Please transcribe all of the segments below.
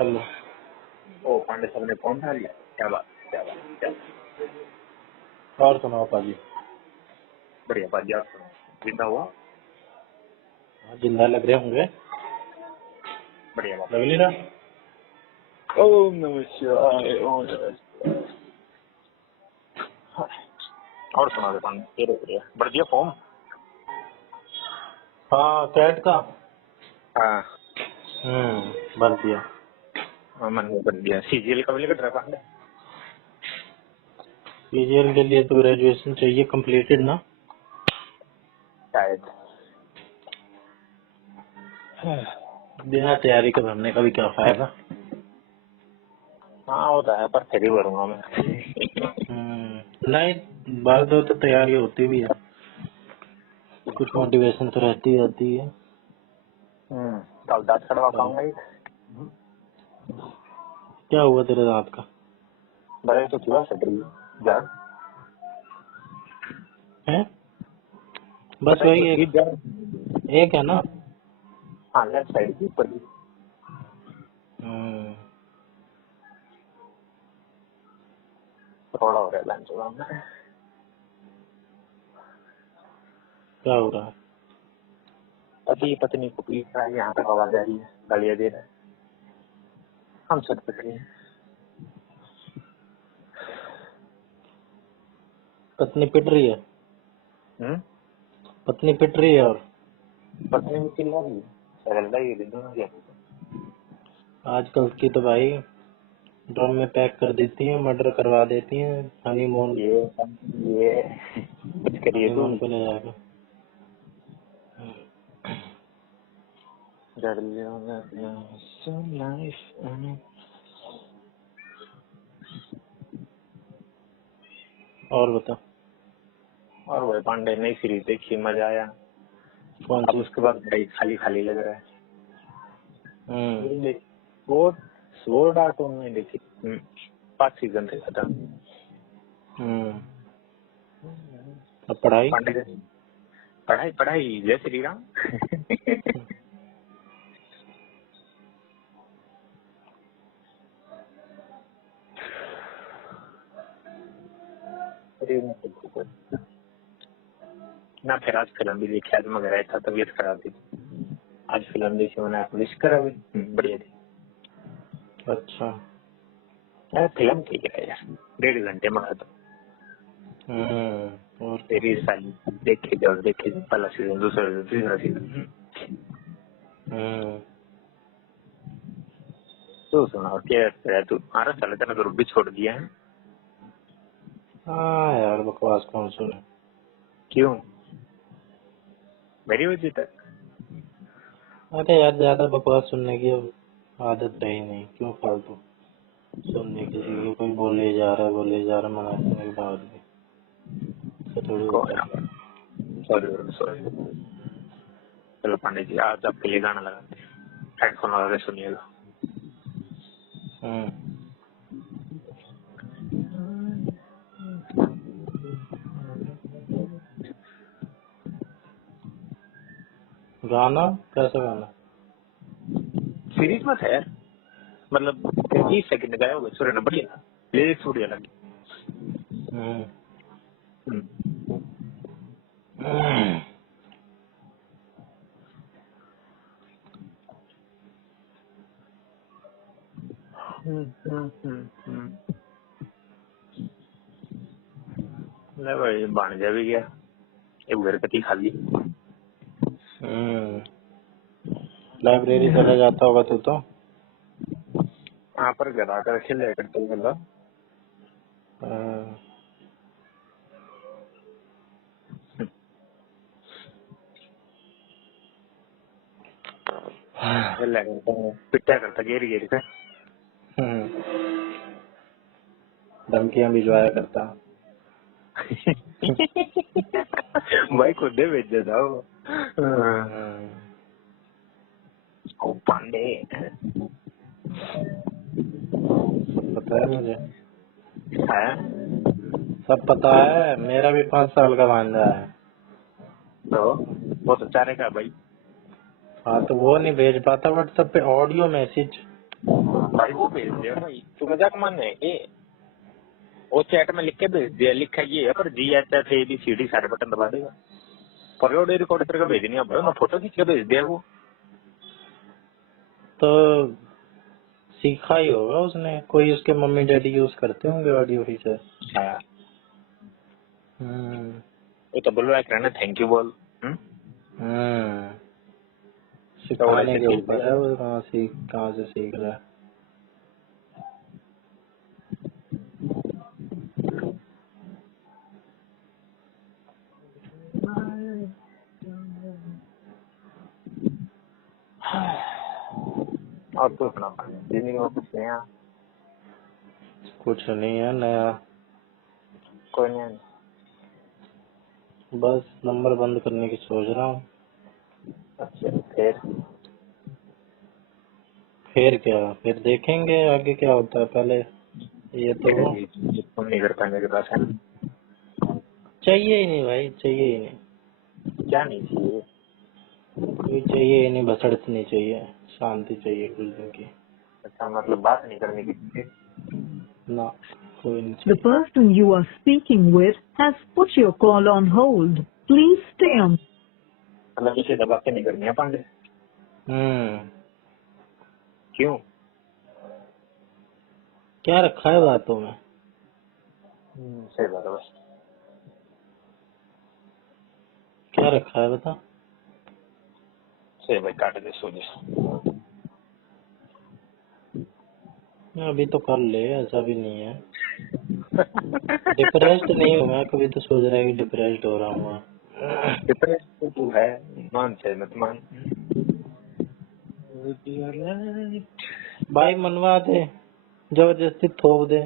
Hello. ओ पांडे साहब ने phone उठा लिया। क्या बात क्या बात क्या बात। और सुनाओ पाजी। बढ़िया पाजी, आप सुनाओ। जिंदा हुआ? जिंदा लग रहे होंगे। बढ़िया बात। लग नहीं रहा। ओम नमः शिवाय, ओम नमः शिवाय। और सुना दे पांडे, तेरे बढ़िया बढ़ दिया फॉर्म। हाँ कैट का। हाँ भर दिया। मैंने बढ़ दिया। सीजीएल कब लेकर रहा पांडे? पीजीएल के लिए तो ग्रेजुएशन चाहिए कंप्लीटेड ना। शायद। बिना तैयारी के भरने का भी क्या फायदा। हाँ होता है, पर फिर ही भरूंगा मैं। नहीं बात तो तैयारी होती भी है, कुछ मोटिवेशन तो रहती रहती है। कल दांत कटवा पाऊंगा। क्या हुआ तेरे दांत का? बड़े तो क्यों सट रही जान है? बस वही एक है ना। हाँ लेफ्ट साइड की ऊपर की। थोड़ा हो रहा है लंच में। क्या हो रहा है? पति पत्नी को पीट रहा है, यहाँ तक आवाज आ रही है, गालियां दे रहा है। हम सब पकड़े हैं। पत्नी पिट रही है। पत्नी पिट रही है और पत्नी भी चिल्ला रही है, लड़ाई दोनों की। आजकल की तो भाई ड्रम में पैक कर देती है, मर्डर करवा देती है। हनीमून ये कुछ करिए हनीमून पे ले जाकर। और बता। और वही पांडे नई सीरीज देखी, मजा आया। कौन अब सी? उसके बाद बड़ी खाली खाली लग रहा है। वो स्वॉर्ड आर्ट ऑनलाइन देखी। 5 सीजन थे खत्म। अब पढ़ाई पांडे पढ़ाई पढ़ाई जय श्री राम। ना फिर आज फिल्म भी देखी, आज मगर आया था, तबीयत खराब थी। आज फिल्म देखी मैंने, पुलिस करा भी बढ़िया थी। अच्छा। यार फिल्म ठीक है यार, 1.5 घंटे में खत्म। और तेरी साली देखे जाओ पहला सीजन, दूसरा सीजन, तीसरा सीजन। तू सुना क्या तू? मारा साले तेने ग्रुप भी छोड़ दिया है। हाँ यार बकवास कौन सुने। क्यों? मेरी वजह तक? अरे यार ज्यादा बकवास सुनने की आदत रही नहीं, क्यों फालतू सुनने किसी की। कोई बोले जा रहा मना करने के बाद भी थोड़ी होता है। सॉरी। चलो पांडे जी, आज आपके लिए गाना लगाते हैं, हेडफोन लगा के सुनिएगा। गाना कैसा गाना? सीरीज में था यार, मतलब 30 सेकंड का होगा। सूर्य ने बढ़िया था, लिरिक्स बढ़िया लगी। ले भाई भांजा भी गया, एक गणपति खाली। लाइब्रेरी चला जाता होगा तू तो। यहाँ पर घर आकर खेले करते मतलब। पिट्टा करता घेर घेर कर। धमकियां भिजवाया करता। भाई खुद दे भेज देता वो। ओ पांडे, पता है मुझे, है सब पता है। मेरा भी 5 साल का भांजा है। तो वो तो चारे का भाई। हाँ तो वो नहीं भेज पाता व्हाट्सएप पे ऑडियो मैसेज। भाई वो भेज दिया भाई, तू मजाक मान रहे कि वो चैट में लिख के भेज दिया, लिखा ये है पर GHF ABCD सारे बटन दबा देगा। पर ऑडियो रिकॉर्ड करके भेजनी है भाई, मैं फोटो खींच के भेज दिया वो। तो सीखा ही होगा उसने, कोई उसके मम्मी डैडी यूज करते होंगे ऑडियो फीचर। हाँ, हम्म वो तो बोल रहा है कहना थैंक यू बोल। हम्म तो वो सिखाने ऐसे के भेज ऊपर दिया। है वो, कहाँ से सीख रहा है। और तो अपना जिंदगी में कुछ नया कुछ नहीं है नया, कोई नहीं। बस नंबर बंद करने की सोच रहा हूँ। अच्छा फिर क्या, फिर देखेंगे आगे क्या होता है, पहले ये तो हो। तुम नहीं कर पाए मेरे पास है ना? चाहिए ही नहीं भाई, चाहिए ही नहीं, क्या नहीं चाहिए? कोई चाहिए ही नहीं, बसड़नी चाहिए, शांति चाहिए कुछ दिन की। अच्छा मतलब बात नहीं करने की? ना, कोई नहीं The चाहिए। person you are speaking with has put your call on hold. Please stay on. मतलब किसी से बातें नहीं करनी है पांडे? क्यों? क्या रखा है बातों में? सही बात है बस। क्या रखा है बता। सही भाई, काट दे सो जा। अभी तो कर ले, ऐसा भी नहीं है। डिप्रेस्ड नहीं हूँ मैं, कभी तो सोच रहा है कि डिप्रेस्ड हो रहा हूँ। डिप्रेस तो तू है, मान चाहे मत मान। भाई मनवा दे, जबरदस्ती थोप दे।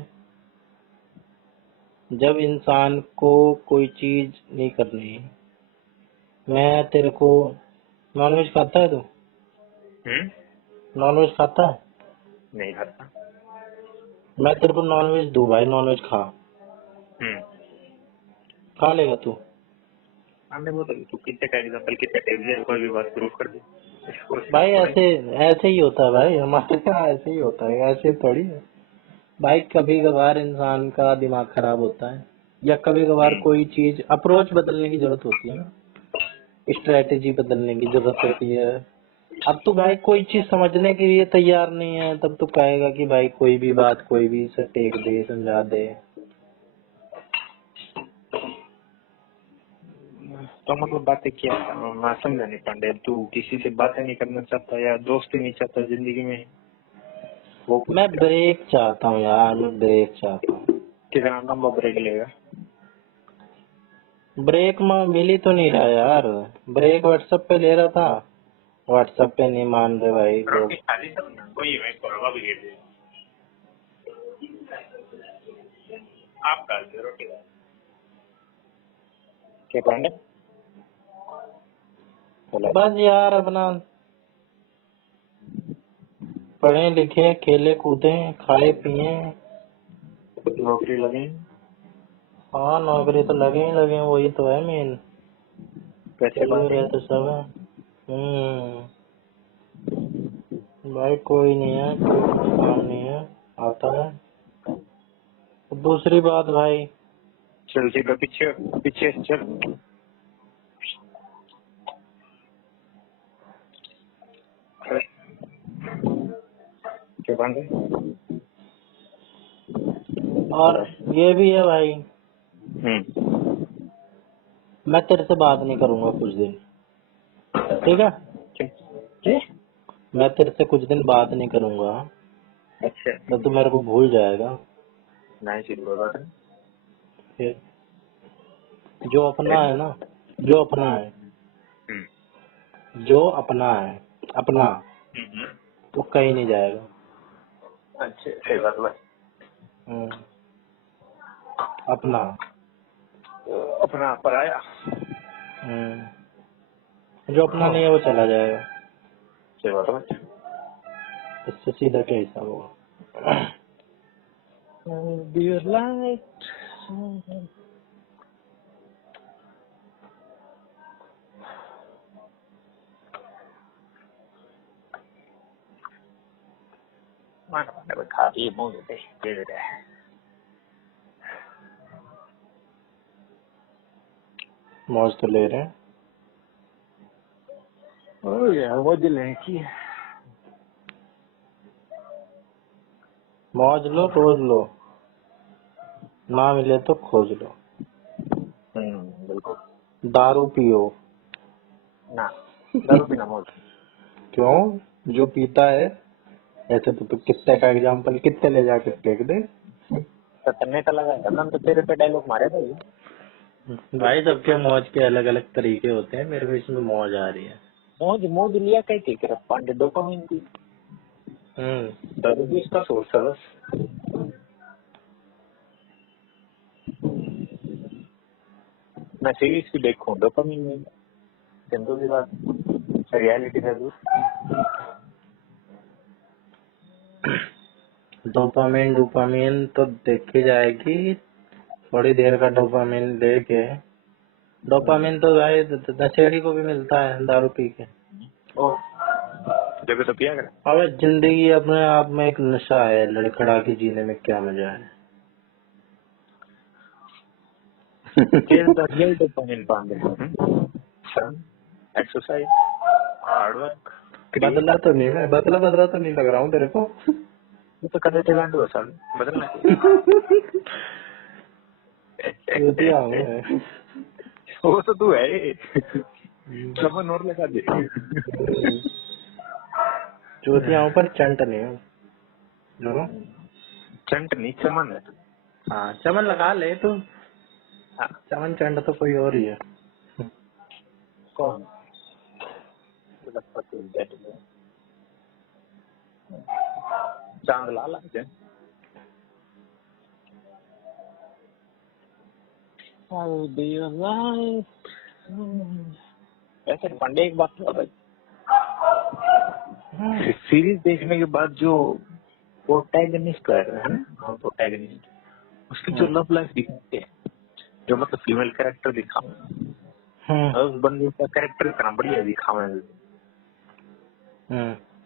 जब इंसान को कोई चीज नहीं करनी, मैं तेरे को, नॉनवेज खाता है तू? नॉनवेज खाता है? नहीं खाता। मैं तेरे को नॉनवेज दूं भाई, नॉनवेज खा, खा लेगा तू? हमने वो तो तू कितने का एग्जांपल, कितने टेबल कोई भी बात प्रूफ कर दे इसको। भाई ऐसे ऐसे ही होता है भाई, हमारे यहाँ ऐसे ही होता है, ऐसे थोड़ी है भाई। कभी कभार इंसान का दिमाग खराब होता है, या कभी कभार कोई चीज, अप्रोच बदलने की जरूरत होती है ना, स्ट्रेटेजी बदलने की जरूरत होती है। अब तो भाई कोई चीज समझने के लिए तैयार नहीं है, तब तो कहेगा कि भाई कोई भी बात कोई भी से टेक दे, समझा दे। तो मतलब बातें क्या, मैं समझा नहीं पांडे। तू किसी से बातें नहीं करना चाहता या दोस्ती नहीं चाहता जिंदगी में? वो मैं ब्रेक चाहता हूँ यार, मैं ब्रेक चाहता हूँ। कितना लंबा ब्रेक लेगा? ब्रेक में मिल ही तो नहीं रहा यार। ब्रेक व्हाट्सएप पे ले रहा था, व्हाट्सएप पे नहीं मान रहे भाई लोग। रोटी खाली सब ना कोई मैं कोरबा भी दे दे। आप डाल दे रोटी डाल। क्या पांडे? बस यार अपना पढ़े लिखे, खेले कूदे, खाए पिए। नौकरी लगे, हाँ नौकरी तो लगे ही लगे, वही तो है मेन। पैसे चल बढ़े। रहे तो सब है। भाई कोई नहीं है, कोई काम नहीं है, आता है। दूसरी बात भाई, चल ठीक है, पीछे पीछे चल। क्या पांडे? और ये भी है भाई, मैं तेरे से बात नहीं करूंगा कुछ दिन, ठीक है? क्या? मैं तेरे से कुछ दिन बात नहीं करूंगा, अच्छा तो तू मेरे को भूल जाएगा। नहीं सीख बात है। फिर जो अपना है ना, जो अपना है, जो अपना है, अपना, वो कहीं नहीं जाएगा। अच्छा सही बात है। अपना। अपना पराया। जो अपना नहीं है वो चला जाएगा। सही बात है। इससे सीधा क्या हिसाब होगा? Dear light. माना माना भाई खा ये मौज दे दे दे मौज तो ले रहे हैं। ओ यार मौज लेने की मौज लो रोज लो, ना मिले तो खोज लो। बिल्कुल। दारू पियो। ना दारू पीना मौज। क्यों? जो पीता है ऐसे तो कितने का एग्जाम्पल कितने ले जाके फेंक दे। सतरने का लगा है तो तेरे पे डायलॉग मारे था ये। भाई सबके मौज के अलग अलग तरीके होते हैं, मेरे को इसमें मौज आ रही है। मौज मौज लिया कैसे कर पांडे डोपामिन की दारू भी इसका सोर्स है बस। मैं सीरीज भी देखूं डोपामिन में सिंधु की बात रियलिटी है दूर। डोपामिन डोपामिन तो देखी जाएगी, थोड़ी देर का डोपामिन लेके। डोपामिन तो भाई नशेड़ी को भी मिलता है दारू पी के। ओ जब तो पिया कर। अबे जिंदगी अपने आप में एक नशा है, लड़खड़ा के जीने में क्या मजा है। Change the real dopamine Pandey. Exercise hard work बदला तो नहीं है, बदला तो नहीं लग रहा हूँ तेरे को। तो कर देते गांडू है साल बदलना चूतिया हूँ मैं। वो तो तू है समन और लगा दे चूतिया हूँ पर चंट नहीं हूँ दोनों। चंट नहीं चमन है। हाँ चमन लगा ले तू। हाँ चमन चंट तो कोई और ही है। कौन चांद लाल है। ऐसे पांडे एक बात तो भाई सीरीज देखने के बाद जो प्रोटैगनिस्ट है ना प्रोटैगनिस्ट उसकी जो लव लाइफ दिखाते हैं जो मतलब फीमेल कैरेक्टर दिखा उस बंदे का कैरेक्टर इतना बढ़िया दिखा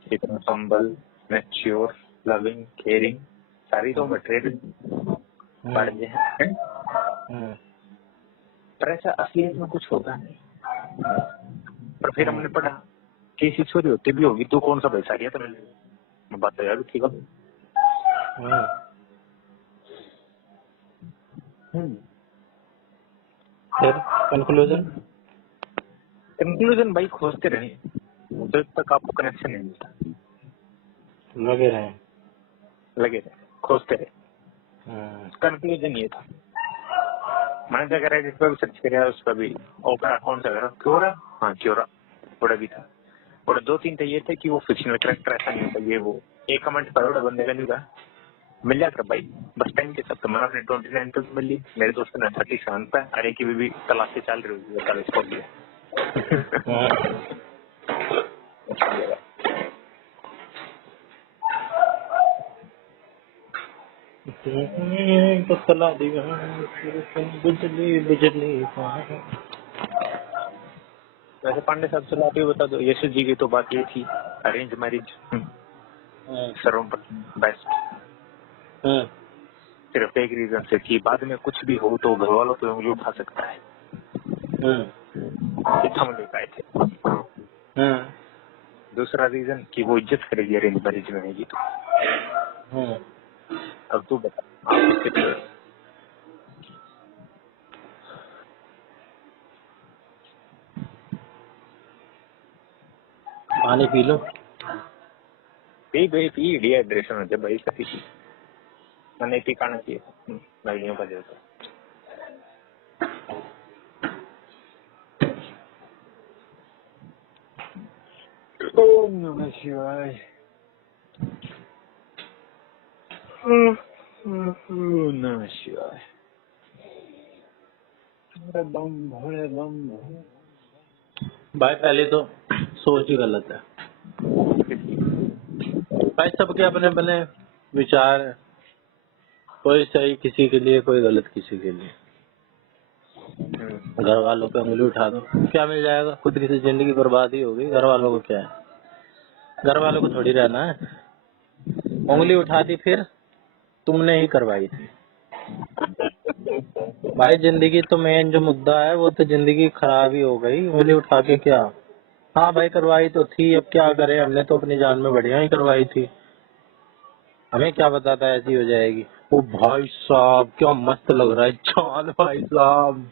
इतना संबल मैच्योर लविंग केयरिंग सारी तो मटेरियल बढ़ गए पर ऐसा असलियत में कुछ होता नहीं। पर फिर हमने पढ़ा कि छोरी होती भी होगी तो कौन सा पैसा गया तो मैं बात तो यार ठीक है। फिर कंक्लूजन भाई खोजते रहे जब तक आपको कनेक्शन नहीं मिलता लगे रहे खोजते रहे। कंक्लूजन ये था मैंने क्या करा जिस पर भी सर्च किया उस पर भी ओपरा कौन सा करा क्योरा हाँ क्योरा बड़ा भी था और 2-3 तो ये थे कि वो फिक्शनल कैरेक्टर ऐसा नहीं होता ये वो एक कमेंट पर बड़ा बंदे का नहीं था मिल जाकर भाई बस टाइम के सब तुम्हारा अपने 29 तक मिल ली मेरे दोस्त ने 37 पे अरे की भी तलाशी चल रही होगी कल इसको दिया तला दिया बिजली बिजली। वैसे पांडे साहब चला के बता दो यशु जी की तो बात ये थी अरेंज मैरिज सर्वप्रथम बेस्ट सिर्फ एक रीजन से कि बाद में कुछ भी हो तो घर वालों पे उंगली उठा सकता है इतना हम लेकर आए थे। दूसरा रीजन कि वो इज्जत करेगी अरेंज मैरिज में रहेगी तो अब तू बता आप कितने पानी पी लो पी डिहाइड्रेशन हो जाए भाई कभी मैंने पी खाना चाहिए भाइयों का जैसा। ओम नमः शिवाय नमः शिवाय भोले बम भाई पहले तो सोच ही गलत है भाई सबके अपने अपने विचार है कोई सही किसी के लिए कोई गलत किसी के लिए। घर वालों पे उंगली उठा दो क्या मिल जाएगा खुद की जिंदगी बर्बाद ही होगी घर वालों को क्या है घर वालों को थोड़ी रहना है। उंगली उठा दी फिर तुमने ही करवाई थी भाई। जिंदगी तो मेन जो मुद्दा है वो तो जिंदगी खराब ही हो गई, उंगली उठा के क्या। हाँ भाई करवाई तो थी, अब क्या करें, हमने तो अपनी जान में बढ़िया ही करवाई थी, हमें क्या पता था ऐसी हो जाएगी। ओ भाई साहब क्या मस्त लग रहा है चांद भाई साहब।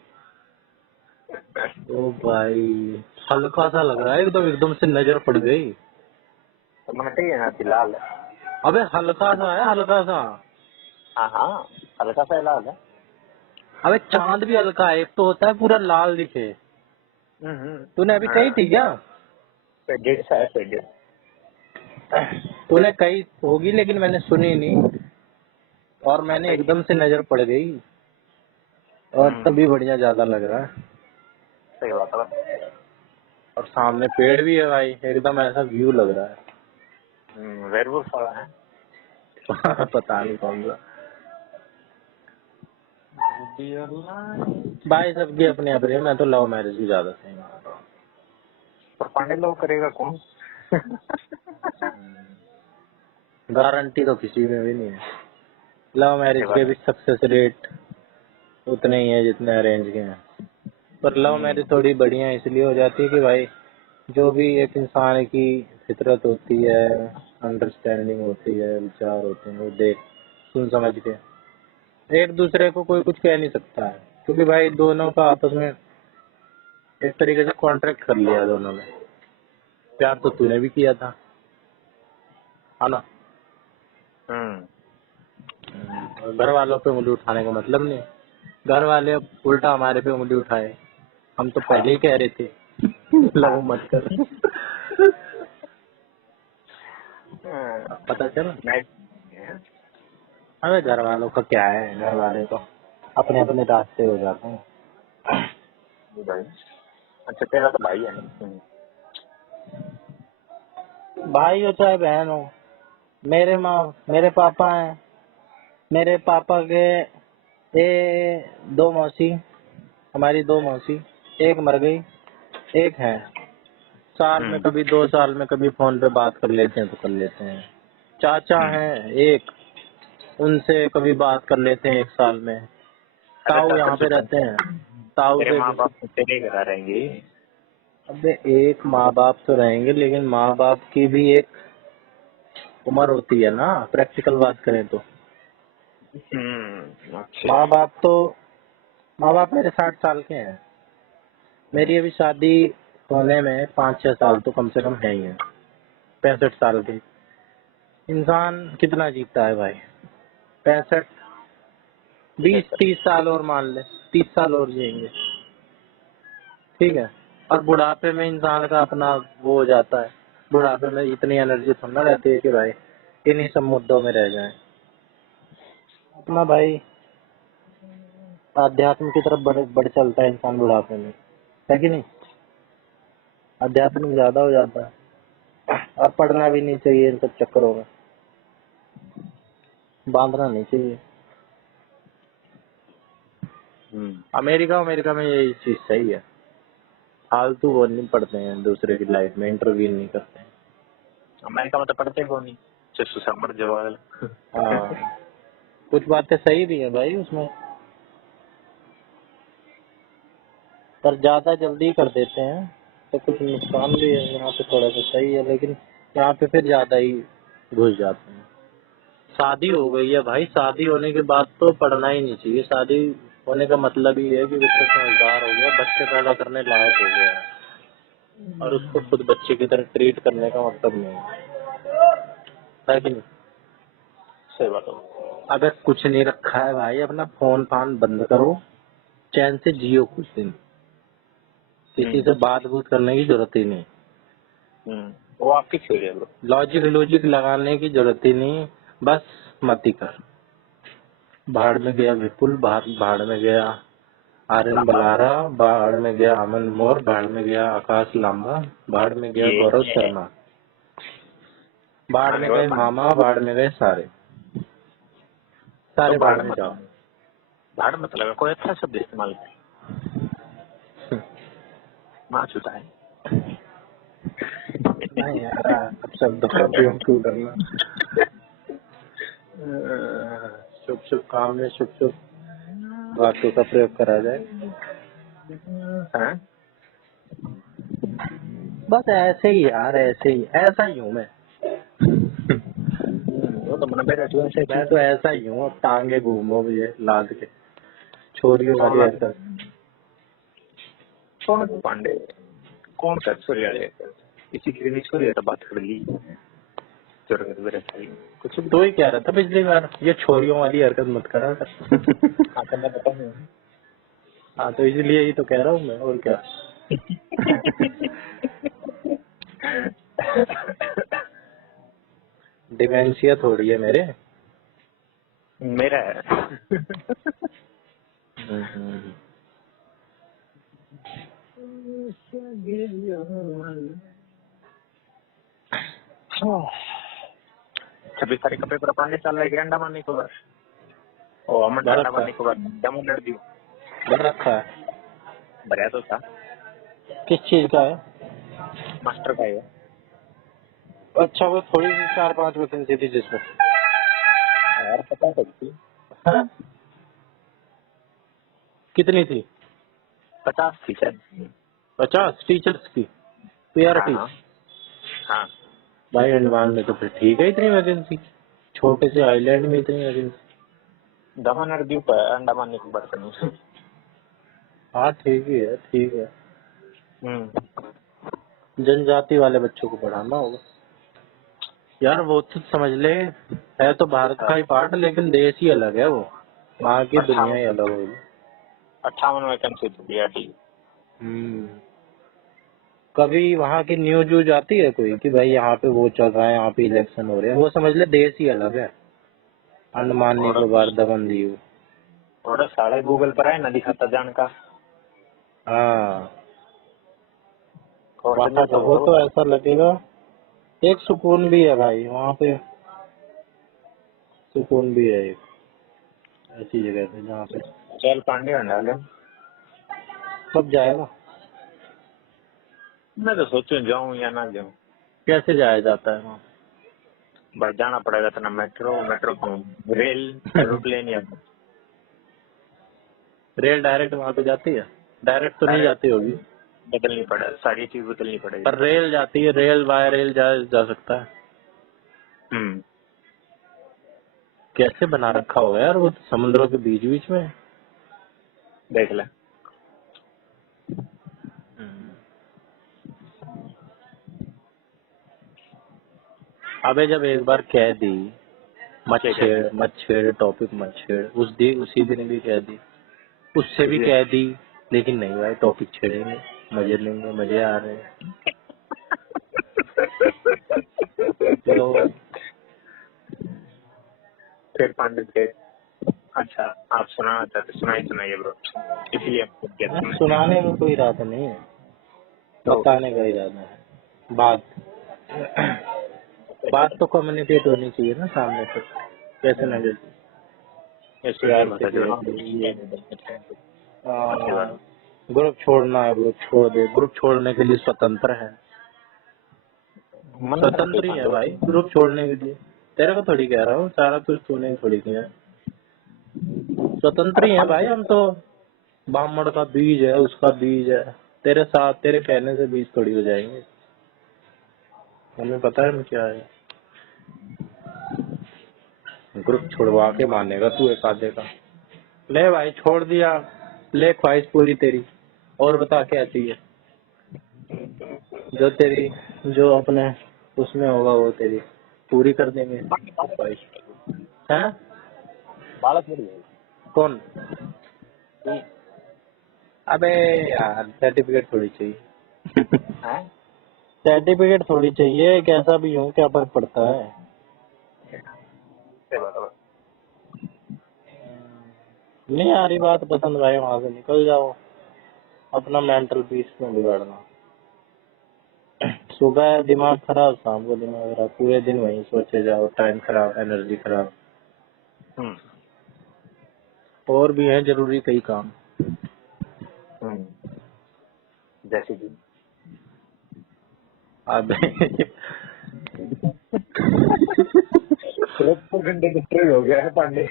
ओ भाई हल्का सा लग रहा है एकदम, एकदम से नजर पड़ गई। तो मैंने कही है ना फिलहाल। अबे हल्का सा है, हल्का सा। हाँ हाँ, हल्का सा लाल है। अबे चांद भी हल्का है, एक तो होता है पूरा लाल दिखे। तूने अभी कही थी क्या? फेडेड सा है, फेडेड। तूने कही होगी लेकिन मैंने सुनी नहीं, और मैंने एकदम से नजर पड़ गई, और तभी बढ़िया ज्यादा लग रहा है। सही बात है। और सामने पेड़ भी है भाई, एकदम ऐसा व्यू लग रहा है। वेयरवुल्फ वाला है। पता नहीं कौन सा। भाई सबकी अपनी अपनी है, मैं तो लव मैरिज ही ज्यादा सही मानता हूँ। पर पांडे लव करेगा कौन? गारंटी तो किसी में भी नहीं है। लव मैरिज के भी सक्सेस रेट उतने ही है जितने अरेंज के हैं, पर लव मैरिज थोड़ी बढ़िया इसलिए हो जाती है कि भाई जो भी एक इंसान की फितरत होती है, अंडरस्टैंडिंग होती है, विचार होते हैं, वो देख सुन समझ के एक दूसरे को कोई कुछ कह नहीं सकता है, क्योंकि भाई दोनों का आपस में एक तरीके से कॉन्ट्रैक्ट कर लिया दोनों ने। प्यार तो तूने भी किया था, है ना। घर वालों पे उंगली उठाने का मतलब नहीं, घर वाले अब उल्टा हमारे पे उंगली उठाए, हम तो पहले ही कह रहे थे लव मत कर। पता चला। अबे घर वालों का क्या है, घर वाले तो अपने अपने रास्ते हो जाते हैं। अच्छा तेरा तो भाई है ना? भाई हो चाहे बहन हो, मेरे पापा हैं, मेरे पापा के दो मौसी, हमारी दो मौसी, एक मर गई, एक है। साल में कभी 2 साल में कभी फोन पे बात कर लेते हैं तो कर लेते हैं। चाचा हैं एक, उनसे कभी बात कर लेते हैं 1 साल में। ताऊ यहाँ पे रहते हैं, ताऊ तेरे से माँ बाप तो तेरे घर रहेंगे। अबे एक माँ बाप तो रहेंगे, लेकिन माँ बाप की भी एक उम्र होती है ना, प्रैक्टिकल बात करें तो। अच्छा। माँ बाप मेरे 60 साल के हैं, मेरी अभी शादी होने में 5-6 साल तो कम से कम है ही है। 65 साल के इंसान कितना जीता है भाई? 65, 20-30 साल और मान ले, 30 साल और जिएंगे, ठीक है। और बुढ़ापे में इंसान का अपना वो हो जाता है, बुढ़ापे में इतनी एनर्जी थोड़ा ना रहती है कि भाई इन्हीं सब मुद्दों में रह जाए। अपना भाई आध्यात्म की तरफ बढ़ चलता है इंसान बुढ़ापे में, है कि नहीं। आध्यात्मिक ज्यादा हो जाता है, और पढ़ना भी नहीं चाहिए इन सब चक्करों में, बांधना नहीं चाहिए। अमेरिका में यही चीज सही है, फालतू वो नहीं पढ़ते हैं, दूसरे की लाइफ में इंटरवीन नहीं करते हैं। अमेरिका में तो पढ़ते कौन नहीं, चस्सू सांबर जवाल। हाँ कुछ बातें सही भी है भाई उसमें, पर ज्यादा जल्दी कर देते हैं तो कुछ नुकसान भी है। यहाँ पे थोड़ा सा सही है, लेकिन यहाँ पे फिर ज्यादा ही घुस जाते हैं। शादी हो गई है भाई, शादी होने के बाद तो पढ़ना ही नहीं चाहिए। शादी होने का मतलब ही है कि बच्चा समझदार हो गया, बच्चे पैदा करने लायक हो गया है, और उसको खुद बच्चे की तरह ट्रीट करने का मतलब नहीं है कि नहीं। सही बात है। अगर कुछ नहीं रखा है भाई, अपना फोन फान बंद करो, चैन से जियो कुछ दिन, किसी से बात बूत करने की जरूरत ही नहीं, वो आपकी थ्योरी है ब्रो। लॉजिक लगाने की जरूरत ही नहीं, बस मती कर। भाड़ में गया विपुल, भाड़ में गया आर्यन बलारा, भाड़ में गया अमन मोर, भाड़ में गया आकाश लांबा, भाड़ में गया गौरव शर्मा, भाड़ में गए मामा, भाड़ में गए सारे भाड़ में जाओ। भाड़ मत लगा, कोई अच्छा शब्द इस्तेमाल कर। माँ चुता है। नहीं यार, अब शब्द का उपयोग क्यों करना। शुभ शुभ काम में शुभ शुभ वाक्यों का प्रयोग करा जाए। हैं? बस ऐसे ही यार, ऐसे ही, ऐसा ही हूँ मैं। वो तो मन बैठा तू ऐसे मैं तो ऐसा ही हूँ, अब टांगे घूमो मुझे लाद के छोरियों वाली हरकत। कौन पांडे कौन सा सूर्य इसी के लिए छोरी तो बात कर ली कुछ तो ही कह रहा था पिछली बार, ये छोरियों वाली हरकत मत करा कर। हाँ तो मैं बताऊँ हाँ तो इसलिए ही तो कह रहा हूँ मैं, और क्या। डिमेंशिया थोड़ी है मेरे। मेरा है। छब्बीस तारीख का पेपर पाने चल रहा है अंडमान निकोबार और अमन अंडमान निकोबार दमन लड़ दी बन रखा है। भरिया तो था किस चीज का है? मास्टर का है। अच्छा वो थोड़ी सी 4-5 वैकेंसी थी जिसमें। यार पता सकती हाँ? कितनी थी? 50 थी शायद। 50 टीचर्स की पीआरटी। हाँ भाई अंडमान में तो फिर ठीक है इतनी वैकेंसी, छोटे से आइलैंड में इतनी वैकेंसी। दमन और दीव पर अंडमान निकोबार करनी है। हाँ ठीक ही है, ठीक है। जनजाति वाले बच्चों को पढ़ाना होगा यार। वो तो समझ ले, है तो भारत का ही पार्ट लेकिन देश ही अलग है वो, वहाँ की दुनिया ही अलग होगी। 58 वैकेंसी थी पीआरटी। कभी वहाँ की न्यूज व्यूज आती है कोई कि भाई यहाँ पे वो चल रहा है, यहाँ पे इलेक्शन हो रहे हैं? वो समझ ले देश ही अलग है, अंडमान निकोबार दमन दीव। और साढ़े गूगल पर है ना दिखाता जान का। हाँ वहाँ तो वो तो ऐसा लगेगा, एक सुकून भी है भाई वहाँ पे, सुकून भी है एक ऐसी जगह पे जहाँ पे। चल पांडे डाले कब जाएगा? मैं तो सोचूं जाऊं या ना जाऊं। कैसे जाया जाता है वहाँ? भाई जाना पड़ेगा तो ना मेट्रो रेल एरोप्लेन या रेल डायरेक्ट वहाँ पे जाती है? डायरेक्ट तो नहीं जाती होगी, बदलनी पड़े, सारी चीज बदलनी पड़ेगी। पर रेल जाती है, रेल बाय रेल जा सकता है। कैसे बना रखा होगा यार, वो समुद्रों के बीच बीच में। देख ले। अबे जब एक बार कह दी मच्छेड़ टॉपिक मच्छेड़, उसी दिन भी कह दी, उससे भी कह दी, लेकिन नहीं भाई टॉपिक छेड़ेंगे, मजे लेंगे, मजे आ रहे हैं। तो फिर पांडे थे। अच्छा आप सुनाना चाहते सुनाइए ब्रो, इसलिए आपको कहते हैं। सुनाने में कोई इरादा नहीं है, बताने का इरादा है। बात तो कम्युनिकेट होनी चाहिए ना सामने से, कैसे ना कैसे। ग्रुप छोड़ना है, ग्रुप छोड़ दे, ग्रुप छोड़ने के लिए स्वतंत्र है, स्वतंत्र ही है भाई ग्रुप छोड़ने के लिए। तेरे को थोड़ी कह रहा हूँ, सारा कुछ तूने थोड़ी किया, स्वतंत्र ही है भाई हम तो। ब्राह्मण का बीज है, उसका बीज है, तेरे साथ तेरे कहने से बीज थोड़ी हो जाएंगे, हमें पता है क्या है। ग्रुप छुड़वा के मानेगा तू एक आधे का। ले भाई छोड़ दिया, ले ख्वाहिश पूरी तेरी, और बता क्या चाहिए? जो अपने उसमें होगा वो तेरी पूरी कर देंगे ख्वाहिश। है कौन? अबे यार सर्टिफिकेट थोड़ी चाहिए। सर्टिफिकेट थोड़ी चाहिए, कैसा भी हो क्या फर्क पड़ता है। नहीं आ रही बात पसंद भाई, वहां से निकल जाओ, अपना मेंटल पीस में बिगाड़ना। सुबह दिमाग खराब, शाम को दिमाग खराब, पूरे दिन वही सोचे जाओ, टाइम खराब, एनर्जी खराब। और भी है जरूरी कई काम। जैसे कि अबे घंटे डिस्ट्रॉय हो गया है पांडे।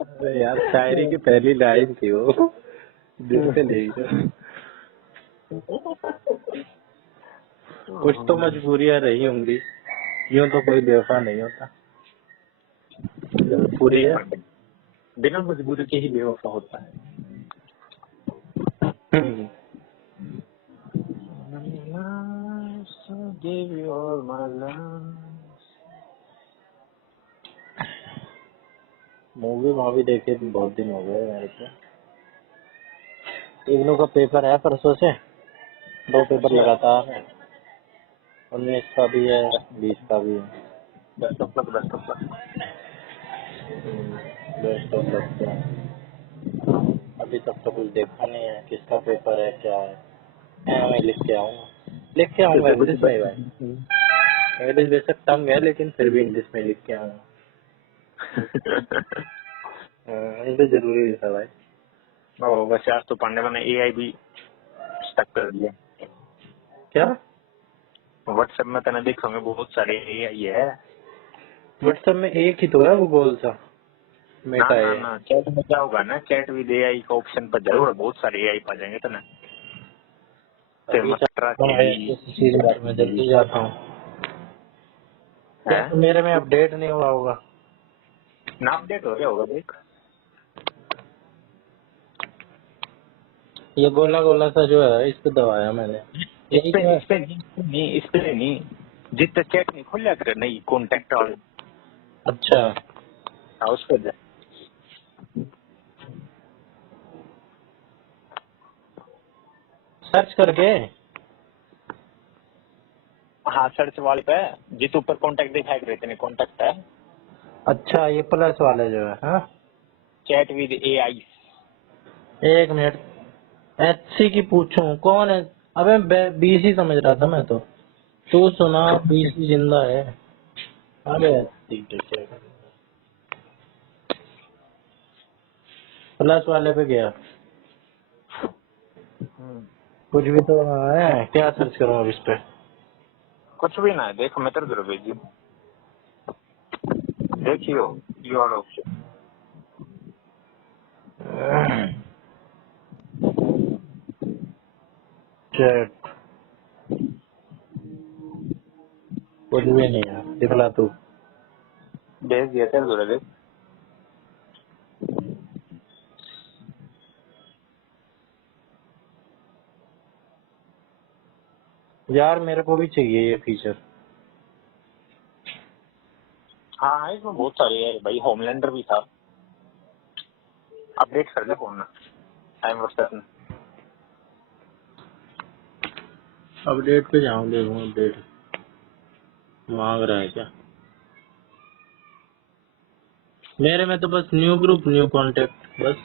अरे यार शायरी की पहली लाइन थी वो, दिल से ले गया। कुछ तो मजबूरियां रही होंगी, यूं तो कोई बेवफा नहीं होता। पूरी है। बिना मजबूरी के ही बेवफा होता है। मूवी देखे भी बहुत दिन हो गए मेरे को। इग्नू का पेपर है परसों से, 2 पेपर लगातार है, 19 का भी है, 20 का भी है। Best of luck, best of luck. Best of luck है। अभी तक तो कुछ देखा नहीं है, किसका पेपर है क्या है। मैं लिख के आऊंगा इंग्लिश में भाई। इंग्लिश बेशक तंग है लेकिन फिर भी इंग्लिश में लिख के आऊंगा। इंग्लिश जरूरी है भाई। वैसे आज तो पांडे मैंने AI भी स्टक कर दिया। क्या व्हाट्सएप में मैंने देखा होंगे बहुत सारे AI है। व्हाट्सएप में एक ही तो है वो गोल सा मेटा है। ना चैट में क्या होगा ना, चैट विद AI का ऑप्शन पर जरूर बहुत सारे AI पा जाएंगे। तो ना किसी चीज में जल्दी जाता हूँ तो मेरे में अपडेट नहीं हुआ होगा ना, अपडेट हो गया होगा देख। ये गोला गोला सा जो है इस पे दबाया मैंने। इस पे नहीं जितना चैट नहीं खोल कर नहीं कॉन्टेक्ट और अच्छा उस पर जा। सर्च करके। हाँ सर्च वाले पे जित ऊपर कॉन्टेक्ट दिखाई दे रहे कॉन्टेक्ट है। अच्छा ये प्लस वाले जो है हाँ? Chat with AI। एक मिनट HC की पूछूं कौन है। अबे BC समझ रहा था मैं तो। तू सुना BC जिंदा है। अबे प्लस वाले पे गया कुछ भी तो है। क्या सर्च करूं अब इस पे। कुछ भी ना है देखो मैं तेरे को भेजी देखियो यू आर ऑप्शन। चैट कुछ भी नहीं है दिखला तू। भेज दिया तेरे को देख। यार मेरे को भी चाहिए ये फीचर। हाँ इसमें बहुत सारे है भाई। होमलैंडर भी था। अपडेट कर ले फोन ना टाइम वेस्ट। अपडेट पे जाऊं देखूं अपडेट मांग रहा है क्या। मेरे में तो बस न्यू ग्रुप न्यू कांटेक्ट बस।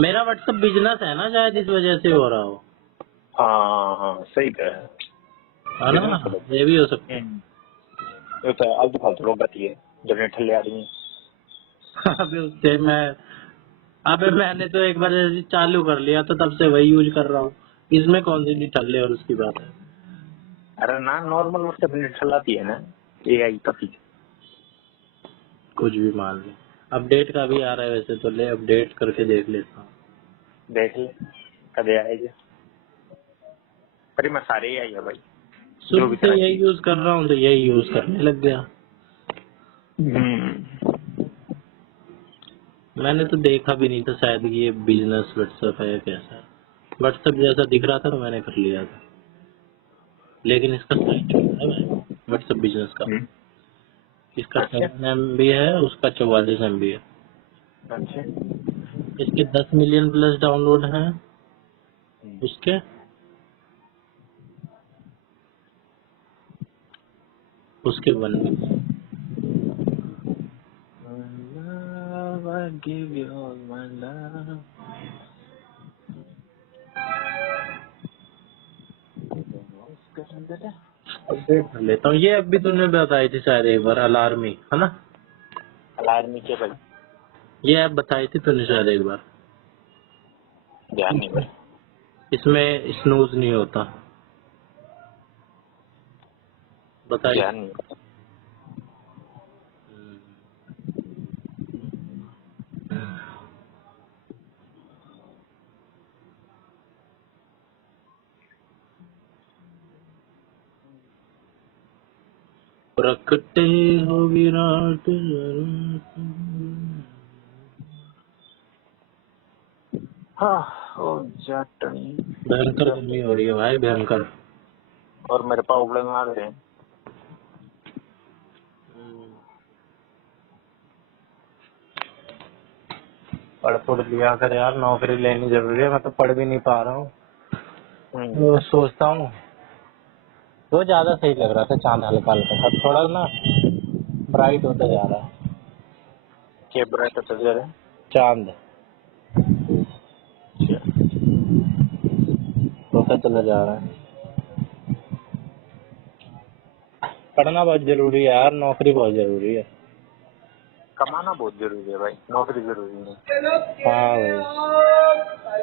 मेरा व्हाट्सएप बिजनेस है ना शायद इस वजह से हो रहा हो। हाँ सही है ना ये भी हो सकता है। ये तो आज फालतू लोग बात है जो ठल्ले आदमी। अबे उससे मैं अबे मैंने तो एक बार ऐसे चालू कर लिया तो तब से वही यूज कर रहा हूँ। इसमें कौन सी निठल्ले और उसकी बात है। अरे ना नॉर्मल व्हाट्सएप में ठल्लाती है ना AI का फीचर। कुछ भी मान ले। अपडेट का भी आ रहा है वैसे तो ले अपडेट करके देख लेता हूँ। देख ले कदे आएगा। पर मैं सारे AI है भाई जो शुरू भी से तरह यही की। यूज कर रहा हूँ तो यही यूज करने लग गया। मैंने तो देखा भी नहीं था शायद कि ये बिजनेस व्हाट्सएप है कैसा। व्हाट्सएप जैसा दिख रहा था तो मैंने कर लिया था। लेकिन इसका साइज छोटा है व्हाट्सएप बिजनेस का। इसका अच्छा 7 MB है उसका 44 MB है। अच्छा इसके 10 मिलियन प्लस डाउनलोड हैं उसके। उसके 1 मिलियन। अपडेट कर लेता हूँ। ये अभी तूने बताई थी शायद एक बार अलार्मी है ना। अलार्मी के भाई ये ऐप बताई थी तूने शायद एक बार। ध्यान नहीं भाई। इसमें स्नूज नहीं होता बताई। ध्यान नहीं प्रकटे हो विराट जरूर। हाँ ओ जटनी। भयंकर गर्मी हो रही है भाई, भयंकर। और मेरे पास उबले मार रहे हैं। पढ़ पढ़ लिया कर यार, नौकरी लेनी जरूरी है। मैं तो पढ़ भी नहीं पा रहा हूँ। तो सोचता हूँ वो ज्यादा सही लग रहा था, चांद हल्का हल्का था, थोड़ा ना ब्राइट होता जा रहा है क्या ब्राइट होता जा रहा है? चांद, अच्छा। होता चला जा रहा है। पढ़ना बहुत जरूरी है यार, नौकरी बहुत जरूरी है। कमाना बहुत जरूरी है भाई, नौकरी जरूरी नहीं। हाँ भाई,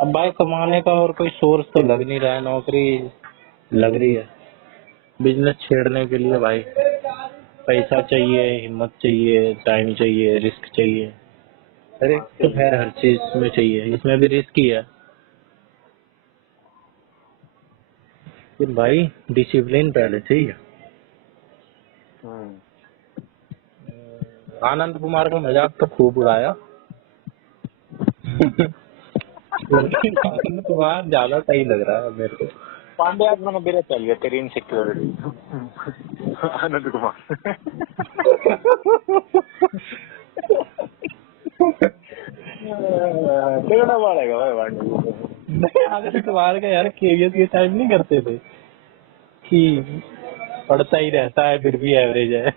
अब भाई कमाने का और कोई सोर्स तो लग नहीं रहा है, नौकरी लग रही है। बिजनेस छेड़ने के लिए भाई पैसा चाहिए, हिम्मत चाहिए, टाइम चाहिए, रिस्क चाहिए। अरे तो खैर हर चीज में चाहिए, इसमें भी रिस्क ही है। फिर भाई डिसिप्लिन पहले चाहिए। आनंद कुमार का मजाक तो खूब उड़ाया लेकिन आनंद कुमार ज्यादा सही लग रहा है मेरे को। पांडे आज मैंने बेरा चल गया तेरी इनसिक्योरिटी। आनंद कुमार। तगड़ा मारेगा भाई पांडे। आनंद कुमार का यार केवीएस के टाइम नहीं करते थे कि पढ़ता ही रहता है फिर भी एवरेज है।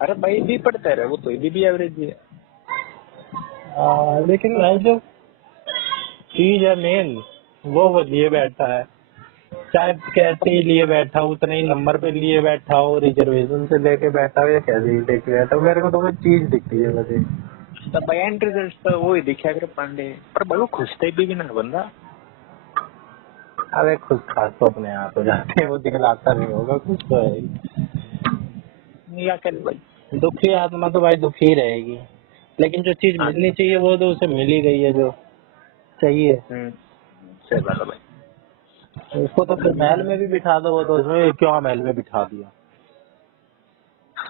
अरे भाई भी पढ़ता है वो तो ये भी एवरेज ही है। लेकिन भाई जो चीज है मेन वो लिए बैठा है, चाहे कैसे ही लिए बैठा हो, उतने ही नंबर पे लिए बैठा हो, रिजर्वेशन से लेके बैठा हो या कैसे ही लेके बैठा हो, मेरे को तो वो चीज दिखती है बस एक। तो भाई एंड रिजल्ट तो वो ही दिखा कर पांडे, पर भाई वो खुशते भी ना बंदा। अरे खुद खास तो अपने आप हो जाते हैं, वो दिखलाता नहीं होगा कुछ तो है ही। या कर भाई। दुखी आत्मा तो भाई दुखी ही रहेगी, लेकिन जो चीज मिलनी चाहिए वो तो उसे मिल ही गई है, जो चाहिए। सही बात है भाई। उसको तो फिर महल में भी बिठा दो, वो तो उसमें क्यों महल में बिठा दिया, तो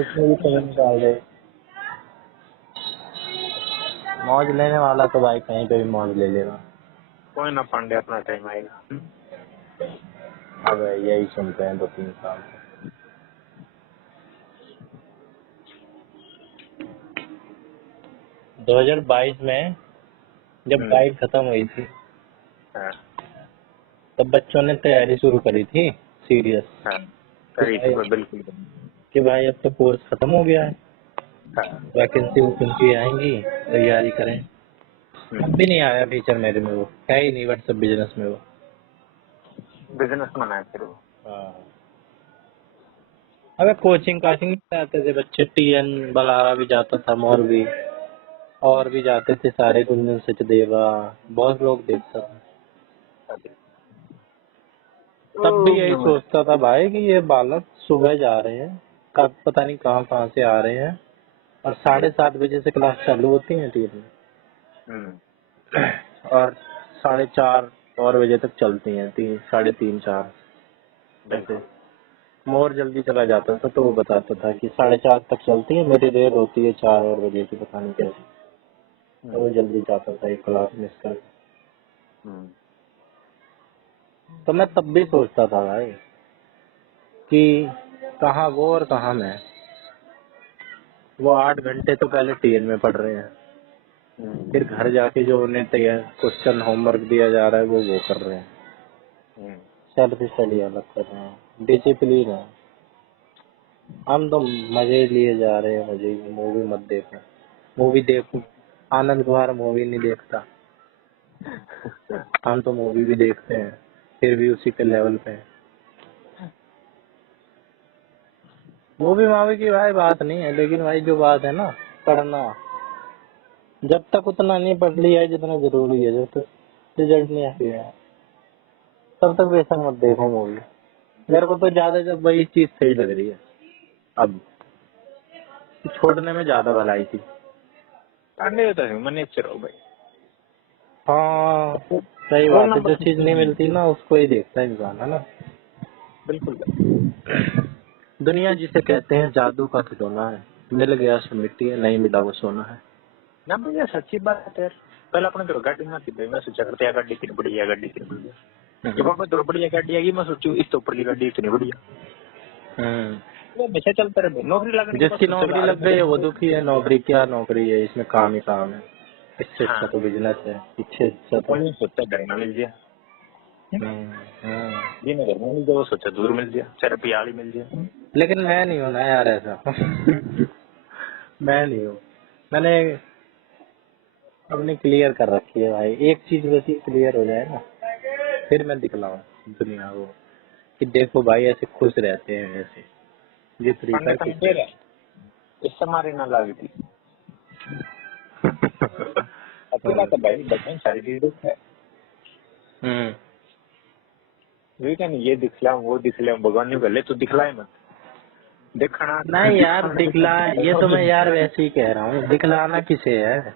उसमें भी कहीं निकाल दे। मौज लेने वाला तो भाई कहीं पे भी मौज ले लेगा। कोई ना पांडे, अपना टाइम आएगा। अब यही सुनते हैं 2-3 साल से। 2022 में जब डाइट खत्म हुई थी हाँ तब बच्चों ने तैयारी शुरू करी थी सीरियस हाँ कि करी थी भाई भाई, बिल्कुल। अब तो कोर्स खत्म हो गया है, हाँ वैकेंसी वैकेंसी आएंगी, तैयारी करें। अब भी नहीं आया फीचर मेरे में, वो है ही नहीं व्हाट्सएप बिजनेस में वो। बिजनेस मैन है फिर वो। हाँ, अबे कोचिंग काचिंग जाते थे बच्चे, टीएन बलारा भी जाता था, मोर भी और भी जाते थे सारे, गुंजन सचदेवा, बहुत लोग देखता था। तब भी यही सोचता था भाई कि ये बालक सुबह जा रहे हैं, कब पता नहीं कहाँ कहाँ से आ रहे हैं, और 7:30 बजे से क्लास चालू होती है टीएन में, और 4:30 और बजे तक चलती हैं, 3, 3:30, 4 ऐसे। मोर जल्दी चला जाता था तो वो बताता था कि 4:30 तक चलती है, मेरी रेल होती है 4 बजे की, पता नहीं कैसे। तो वो जल्दी जाता था एक क्लास मिस कर। तो मैं तब भी सोचता था भाई कि कहाँ वो और कहाँ मैं। वो 8 घंटे तो पहले टीएन में पढ़ रहे हैं, फिर घर जाके जो उन्हें तैयार क्वेश्चन होमवर्क दिया जा रहा है वो कर रहे हैं। सेल्फ स्टडी अलग कर रहे हैं, डिसिप्लिन है। हम तो मजे लिए जा रहे हैं, मजे ही। मूवी मत देखो, मूवी देखो, आनंद कुमार मूवी नहीं देखता, हम तो मूवी भी देखते हैं, फिर भी उसी के लेवल पे है। मूवी मावी की भाई बात नहीं है, लेकिन भाई जो बात है ना, पढ़ना, जब तक उतना नहीं पढ़ लिया है जितना जरूरी है, जब तक रिजल्ट नहीं आ गया है तब तक बेशक मत देखो मूवी। मेरे को तो ज्यादा जब वही चीज सही लग रही है अब, छोड़ने में ज्यादा भलाई थी। पांडे होता है ह्यूमन नेचर हो भाई। हाँ, सही रोल बात है, जो नंबर चीज नहीं मिलती ना उसको ही देखता है इंसान, है ना। बिल्कुल। दुनिया जिसे कहते हैं जादू का खिलौना है, मिल गया सो मिट्टी है, नहीं मिला वो सोना है। ना भैया सच्ची बात है यार। पहले अपने घर गाड़ी ना थी भाई, मैं सोचा करते यार गाड़ी कितनी बढ़िया, गाड़ी कितनी बढ़िया। जब मैं तो बढ़िया गाड़ी आएगी मैं सोचू इस तो ऊपर की गाड़ी इतनी बढ़िया। वो हमेशा चलता रहे, नौकरी लगने के बाद जिसकी सोचेगा नौकरी अरे लग गई मेरे है वो दुखी है, नौकरी क्या नौकरी है, इसमें काम ही काम है। इससे अच्छा हाँ तो बिजनेस है, इससे अच्छा तो। वही सोचता घर में मिल गया, हम्म, हम्म। ये ना घर में मिल गया, वो सोचा दूर मिल गया, चाहे पियाली मिल गया। लेकिन मैं नहीं हूँ ना यार ऐसा। मैं नहीं हूँ। मैंने अपनी क्लियर कर रखी है भाई, एक चीज बस ही क्लियर हो जाए ना, फिर मैं दिखलाऊं दुनिया को कि देखो भाई ऐसे खुश रहते हैं, ऐसे ये तरीका है पंडित खुश दे रहने रहा इससे हमारी ना लगी थी। अकेला का। तो भाई बचपन सारी चीज दुख है। हम्म। लेकिन ये दिखलाऊं वो दिखलाऊं, भगवान ने बोले तू दिखलाए मत, दिखना नहीं यार दिखला, ये तो मैं यार दिखना। वैसे ही कह रहा हूँ, दिखलाना किसे है,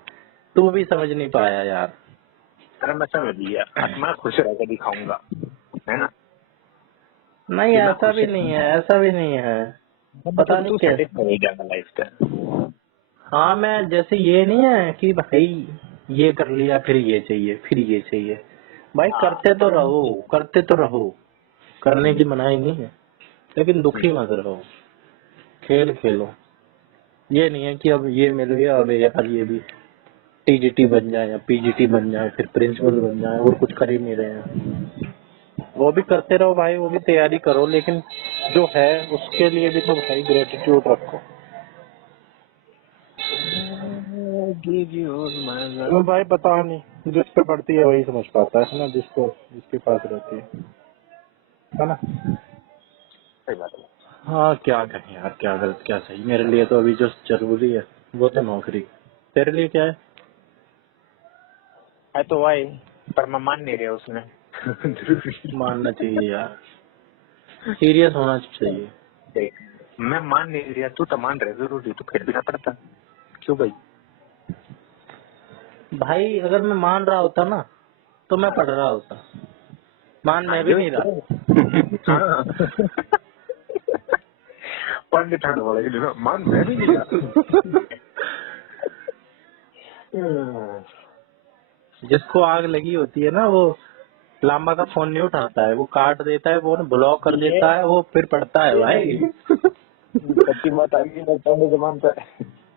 तू भी समझ नहीं पाया यार। अरे मैं समझ लिया, मैं खुश रह के दिखाऊंगा, है ना। नहीं कि मैं ऐसा खुश भी नहीं है, रहूंगा, ऐसा भी नहीं है, पता मतलब नहीं तू कैसे। सेटिस्फाई हो जाएगा लाइफ का। हाँ मैं जैसे ये नहीं है कि भाई ये कर लिया फिर ये चाहिए फिर ये चाहिए, भाई हाँ करते तो पर रहो, करते तो रहो, करने की मनाही नहीं है, लेकिन दुखी मत रहो, खेल खेलो। ये नहीं है कि अब ये मिल गया अब यार ये भी टीजीटी बन जाए या पीजीटी बन जाए फिर प्रिंसिपल बन जाए और कुछ कर ही नहीं रहे हैं। वो भी करते रहो भाई, वो भी तैयारी करो, लेकिन जो है उसके लिए भी तो भाई ग्रेटिट्यूड रखो। गिव यू माय वो लव। भाई पता नहीं जिस पे पड़ती है वही समझ पाता है ना, जिसको जिसके पास रहती है ना। सही बात है। हाँ क्या कहें यार, क्या गलत क्या सही, मेरे लिए तो अभी जो जरूरी है वो तो नौकरी। तेरे लिए क्या है? है तो भाई, पर मैं मान नहीं रहा उसमें। मानना चाहिए यार, सीरियस होना चाहिए। देख, मैं मान नहीं रहा, तू तो मान रहे जरूरी तो फिर भी ना पड़ता। क्यों भाई? भाई अगर मैं मान रहा होता ना तो मैं पढ़ रहा होता, मान हाँ मैं भी ये नहीं तो रहा। हाँ। पंडित ठंड वाला मान मैं भी नहीं रहा। जिसको आग लगी होती है ना वो लामा का फोन नहीं उठाता है, वो काट देता है, वो ब्लॉक कर ये देता है, वो फिर पढ़ता है भाई। सच्ची बात आ गई, मैं पंडित मानता है।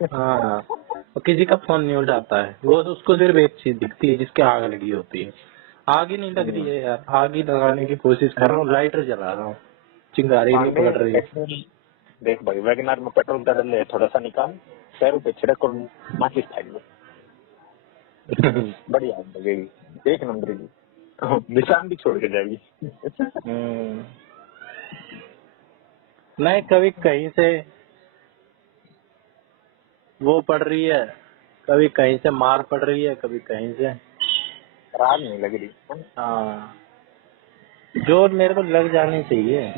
हाँ, वो किसी का फोन नहीं उठाता है, वो उसको सिर्फ एक चीज दिखती है जिसके आग लगी होती है। आग ही नहीं लग रही है यार, आग ही लगाने की कोशिश कर रहा हूँ, लाइटर जला रहा हूँ, चिंगारी नहीं पांडे पकड़ रही। पेट्रोल देख भाई, वैगनार में पेट्रोल डाल ले, थोड़ा सा निकाल, पैरों पे छिड़क और माचिस फेंक दो, बढ़िया आग लगेगी, एक नंबर की, निशान भी छोड़ के जाएगी। हम्म, नहीं कभी कहीं से वो पड़ रही है, कभी कहीं से मार पड़ रही है, कभी कहीं से। आग नहीं लग रही है ना? हाँ, जो मेरे को लग जानी चाहिए।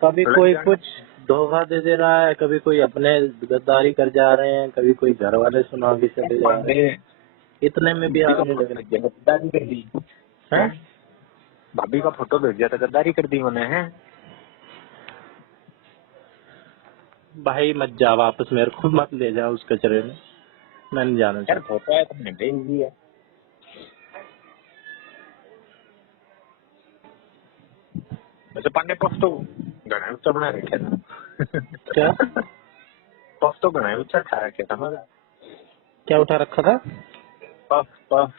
कभी तो लग कोई जाना। कुछ धोखा दे दे रहा है, कभी कोई अपने गद्दारी कर जा रहे हैं, कभी कोई घर वाले सुना के चले जा रहे पांडे हैं, इतने में भी भाभी आग का नहीं फोटो लगनी भेज दिया चाहिए। तो गद्दारी कर दी है? हैं? भाभी का फोटो भेज दिया तो गद्दारी कर दी मैंने है। भाई मत जा वापस, मेरे को मत ले जा उस कचरे में, मैं नहीं जाना यार चाहता। फोटो है तुमने भेज दिया। वैसे पांडे पफ तो घना ऊंचा बना रखे क्या था। पफ तो घना ऊंचा खा रखे था मगर। क्या उठा रखा था? पफ पफ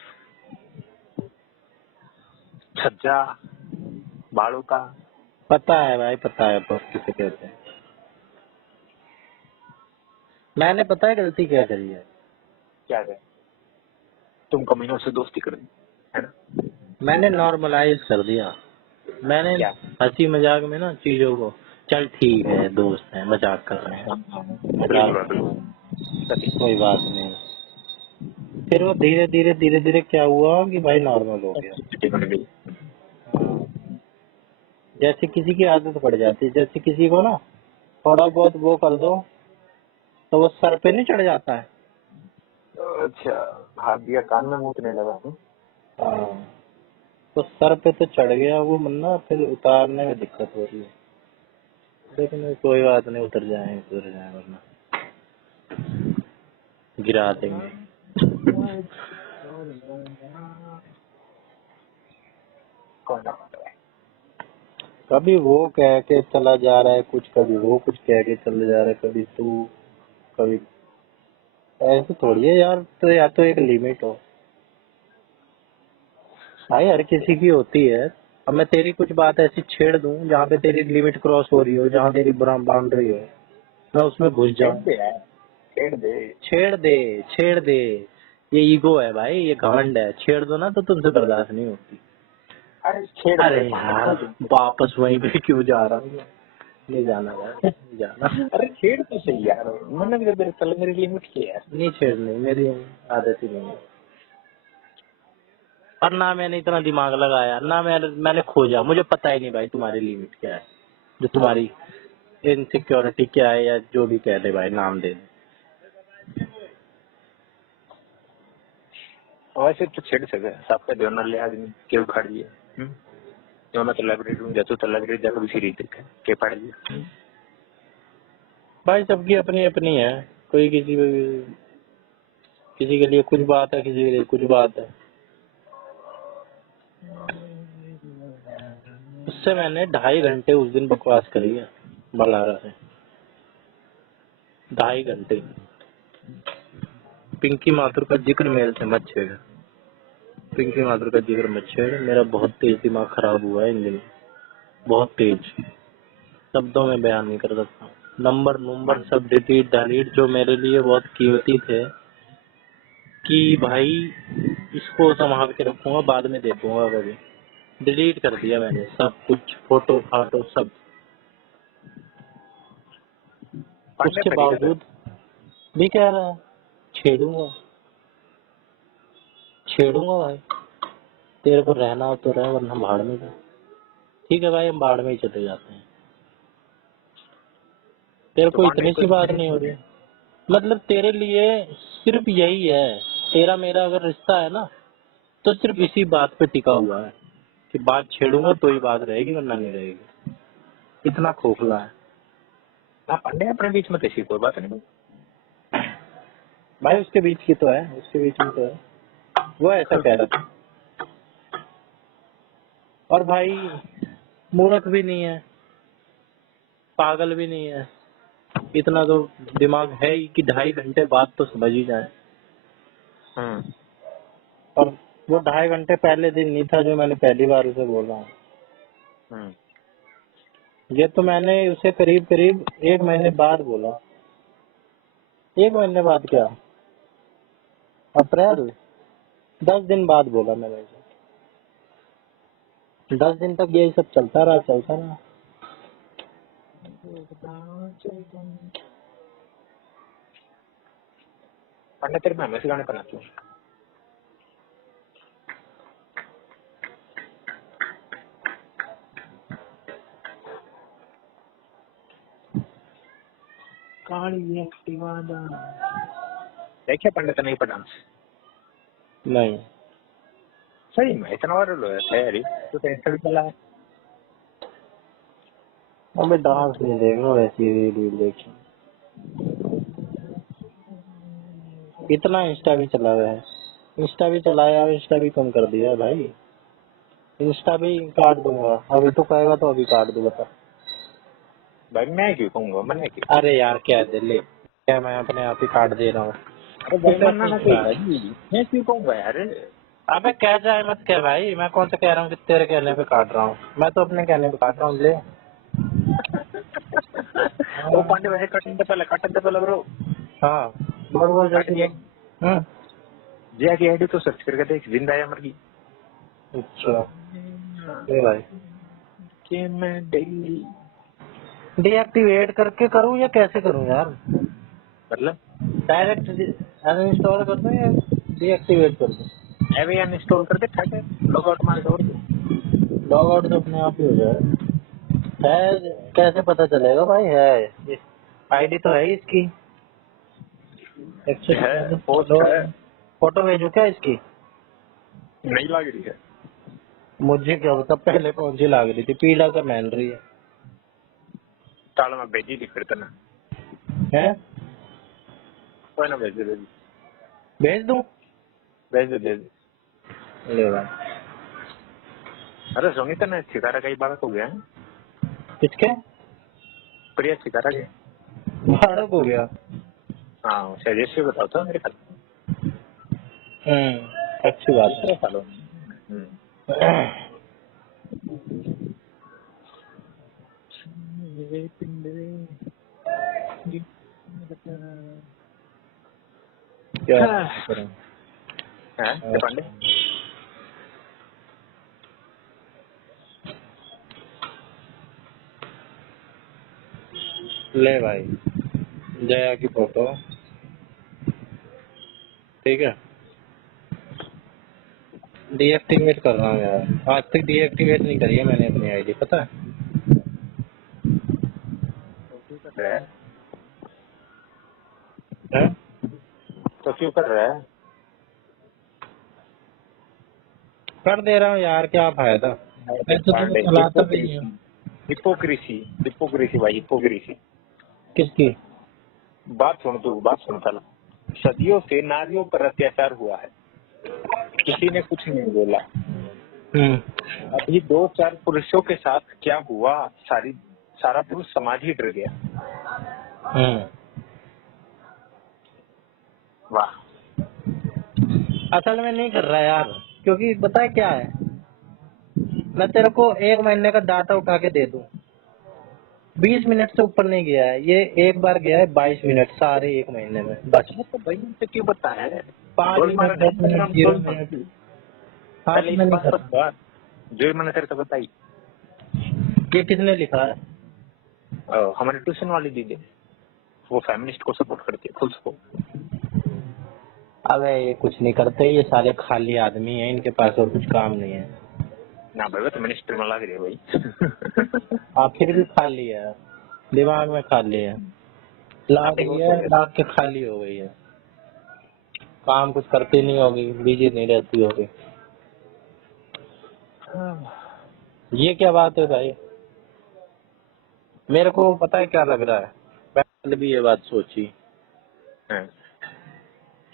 छज्जा बालों का। पता है भाई, पता है बस किसे कहते हैं। मैंने पता है गलती क्या करी है। क्या है? तुम कमीनों से दोस्ती कर दी है ना? मैंने नॉर्मलाइज कर दिया, मैंने क्या? हंसी मजाक में ना चीजों को, चल ठीक है दोस्त है मजाक कर रहे हैं, बिल्कुल मजाक बिल्कुल सही। कोई बात नहीं। फिर वो धीरे धीरे धीरे धीरे क्या हुआ कि भाई नॉर्मल हो गया। अच्छी बन गई। हाँ, जैसे किसी की आदत पड़ जाती है, जैसे किसी को ना थोड़ा बहुत वो कर दो तो वो सर पे नहीं चढ़ जाता है। अच्छा, हाथ दिया कान में मुंह नहीं लगा। हाँ, तो सर पे तो चढ़ गया वो मन्ना, फिर उतारने में दिक्कत हो रही है। लेकिन कोई बात नहीं, उतर जाए वरना गिरा देंगे। कौन सा? कभी वो कह के चला जा रहा है कुछ, कभी वो कुछ कह के चला जा रहा है, कभी तू, कभी ऐसे थोड़ी है यार। तो या तो एक लिमिट हो भाई, हर किसी की होती है। अब मैं तेरी कुछ बात ऐसी छेड़ दूं जहाँ पे तेरी लिमिट क्रॉस हो रही हो, जहाँ तेरी बाउंड्री हो, मैं उसमें घुस छेड़ जाऊं। दे यार, छेड़ दे। छेड़ दे, छेड़ दे। ये ईगो है भाई, ये घमंड है। छेड़ दो ना तो तुमसे बर्दाश्त नहीं होती। अरे छेड़ दे अरे यार, वापस वहीं पे क्यों जा रहा हूँ? नहीं जाना भाई, नहीं जाना। अरे छेड़ तो सही यार, मैंने भी मेरे चल मेरी लिमिट की है। नहीं छेड़नी, मेरी आदत ही नहीं है। और ना मैंने इतना दिमाग लगाया, ना मैंने खोजा। मुझे पता ही नहीं भाई तुम्हारी लिमिट क्या है, जो तुम्हारी इनसिक्योरिटी क्या है, या जो भी कह दे भाई, नाम दे दे। वैसे तो छेड़ सके सबके दोनों ले आदमी क्यों खड़ी है। जो मैं तो लाइब्रेरी में जाता, तो लाइब्रेरी जाकर भी सीरीज देखे के पढ़ लिया। भाई सबकी अपनी अपनी है। कोई किसी के लिए कुछ बात है, किसी के लिए कुछ बात है। उससे मैंने 2.5 घंटे उस दिन बकवास करी है बलारा से। 2.5 घंटे। पिंकी माथुर का जिक्र मेरे से मत छेड़। पिंकी माथुर का जिक्र मत छेड़। मेरा बहुत तेज दिमाग खराब हुआ है इन दिनों, बहुत तेज। शब्दों में बयान नहीं कर सकता। नंबर सब डिलीट जो मेरे लिए बहुत कीमती थे, कि भाई इसको संभाल के रखूंगा, बाद में देखूंगा कभी। डिलीट कर दिया मैंने सब कुछ, फोटो फाटो सब। पांडे उसके करिए तो बावजूद भी कह रहा है छेड़ूंगा, छेड़ूंगा भाई। तेरे को रहना हो तो रह, वरना भाड़ में जा। ठीक है भाई, हम भाड़ में ही चले जाते हैं। तेरे तो को पांडे इतनी सी बात नहीं हो रही? मतलब तेरे लिए सिर्फ यही है, तेरा मेरा अगर रिश्ता है ना, तो सिर्फ इसी बात पे टिका हुआ है कि बात छेड़ूंगा तो ही बात रहेगी, वरना नहीं रहेगी। इतना खोखला है ना पांडे अपने बीच में कैसी कोई बात नहीं। भाई। उसके बीच की तो है, उसके बीच में तो है। वो ऐसा कह रहा था। और भाई मूर्ख भी नहीं है, पागल भी नहीं है। इतना तो दिमाग है ही कि 2.5 घंटे बाद तो समझ ही जाए। और वो 2.5 घंटे पहले दिन नहीं था जो मैंने पहली बार उसे बोला हूँ। ये तो मैंने उसे करीब करीब 1 महीने बाद बोला। 1 महीने बाद क्या, अप्रैल 10 दिन बाद बोला मैंने उसे। 10 दिन तक यही सब चलता रहा। पांडे तेरे में हमेशा गाने बनाती हूँ। काली एक्टिवा देखिए पंडित नहीं पर डांस नहीं, सही में इतना वायरल हुआ है यार, तो टेंशन चला है। हमें डांस नहीं देखना, वैसी रील देखी। इतना इंस्टा भी चला हुआ है, इंस्टा भी चलाया, इंस्टा भी कम कर दिया भाई। इंस्टा भी काट दूंगा, अभी तो कहेगा तो अभी काट दूंगा। बता। भाई मैं क्यों कहूँगा, मैंने क्यों। अरे यार क्या दे ले, क्या मैं अपने आप ही काट दे रहा हूँ। अरे तू भाई मन्ना कैसे ना नहीं कहेगा काट? जी, मैं क्यों कहूँगा यार। अबे कह जाए मत कह भाई, मैं कौन सा कह रहा हूँ कि तेरे कहने पे काट रहा हूँ। मैं तो अपने कहने पे काट रहा हूँ ले। वो पांडे वैसे कटने से पहले ब्रो हाँ, बोल काट जल्दी दिया। बोल। हम्म, जिया की आईडी तो सर्च करके देख, जिंदा है मर गई। अच्छा ये भाई, कि मैं डेली डीएक्टिवेट करके करूँ या कैसे करूँ यार? मतलब डायरेक्ट अनइंस्टॉल कर दूँ या डीएक्टिवेट कर दूँ? एवे अनइंस्टॉल कर दे, ठाक है लॉग आउट मार छोड़ दे। लॉग आउट तो अपने आप ही हो जाए। है, कैसे पता चलेगा भाई? है आईडी तो है ही इसकी। है पोस्ट है। फोटो भेजू क्या इसकी? नहीं लग रही है। मुझे क्या पता पहले कौन सी लाग रही थी, पीला का पहन रही चलो मैं भेजी थी फिर तना है। कोई ना भेज दे भेज दूं? भेज दे। ले भाई। अरे सोनी तना सितारा कई बार हो गया है। किसके? प्रिया सितारा के। बालक हो गया। हाँ सीरियसली बताओ तो मेरे ख्याल अच्छी बात दूसरे सालों है। क्या करें? है पांडे। ले भाई, जया की फोटो, ठीक है। डीएक्टिवेट कर रहा हूँ यार, आज तक डीएक्टिवेट नहीं करी है मैंने अपनी आईडी, पता है? हैं? तो क्यों कर रहा है? कर दे रहा हूँ यार, क्या फायदा, वैसे तो मैं चलाता भी नहीं हूँ। हिपोक्रेसी हिपोक्रेसी भाई हिपोक्रेसी। किसकी? बात सुन तू, बात सुन पहला। सदियों से नारियों पर अत्याचार हुआ है, किसी ने कुछ नहीं बोला। अभी 2-4 पुरुषों के साथ क्या हुआ, सारा पुरुष समाज ही डर गया। वाह। असल में नहीं कर रहा यार, क्योंकि पता है क्या है, मैं तेरे को 1 महीने का डाटा उठा के दे दूं, 20 मिनट से ऊपर नहीं गया है ये। एक बार गया है 22 मिनट सारे 1 महीने में, बस। तो भाई मुझसे क्यों बताया है? 5 मिनट 10 मिनट 0 मिनट। हाँ पहले तो इस मैं नहीं बात कर पर रहा। बात जो मैंने तेरे को बताई। ये किसने लिखा है? हमारे ट्यूशन वाली दीदी, वो फेमिनिस्ट को सपोर्ट करती है, फुल सपोर्ट। अबे ये कुछ नहीं करते, ये सारे खाली आदमी हैं, इनके पास और कुछ काम नहीं है। ना भाई तो मिनिस्टर में लग रही है भाई। आखिर भी खाली है, दिमाग में खाली है, लाग रही है, लाग के खाली हो गई है, काम कुछ करती नहीं होगी, बिजी नहीं रहती होगी। ये क्या बात है भाई? मेरे को पता है क्या लग रहा है, मैंने भी ये बात सोची